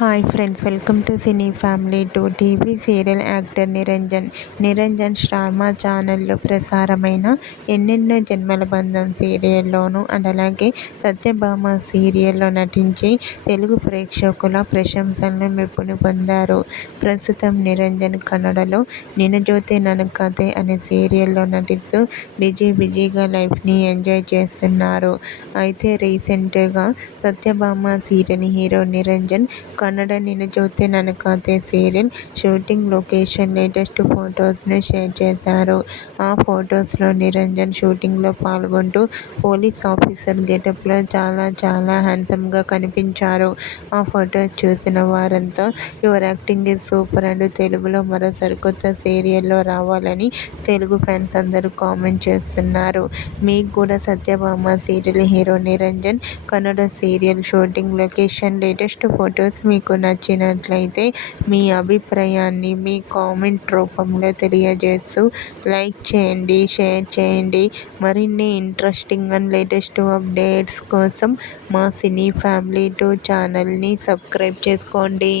Hi friends, welcome to cine family two. TV serial actor Niranjan star మా ఛానల్లో ప్రసారమైన ఎన్నెన్నో జన్మల బంధం సీరియల్లోనూ అండ్ అలాగే సత్యభామ సీరియల్లో నటించి తెలుగు ప్రేక్షకుల ప్రశంసలను మెప్పుని పొందారు. ప్రస్తుతం నిరంజన్ కన్నడలో నినజోతే నన్ను కథే అనే సీరియల్లో నటిస్తూ బిజీగా లైఫ్ని ఎంజాయ్ చేస్తున్నారు. అయితే రీసెంట్గా Satyabhama serial hero Niranjan Kannada Ninajothe Nannu Kathe serial shooting location latest ఫొటోస్ను షేర్ చేశారు. ఆ ఫొటోస్లో నిరంజన్ షూటింగ్లో పాల్గొంటూ పోలీస్ ఆఫీసర్ గెటప్లో చాలా హ్యాండ్సమ్గా కనిపించారు. ఆ ఫొటోస్ చూసిన వారంతా యువర్ యాక్టింగ్ ఈజ్ సూపర్ అంటూ తెలుగులో మరో సరికొత్త సీరియల్లో రావాలని తెలుగు ఫ్యాన్స్ అందరూ కామెంట్ చేస్తున్నారు. మీకు కూడా Satyabhama serial hero Niranjan Kannada serial shooting location latest photos మీకు నచ్చినట్లయితే మీ అభిప్రాయాన్ని మీ కామెంట్ రూపంలో తెలియజేస్తూ లైక్ చేయండి, షేర్ చేయండి. మరిన్ని ఇంట్రెస్టింగ్ అండ్ లేటెస్ట్ అప్డేట్స్ కోసం మా సినీ ఫ్యామిలీ 2 ఛానల్ని సబ్స్క్రైబ్ చేసుకోండి.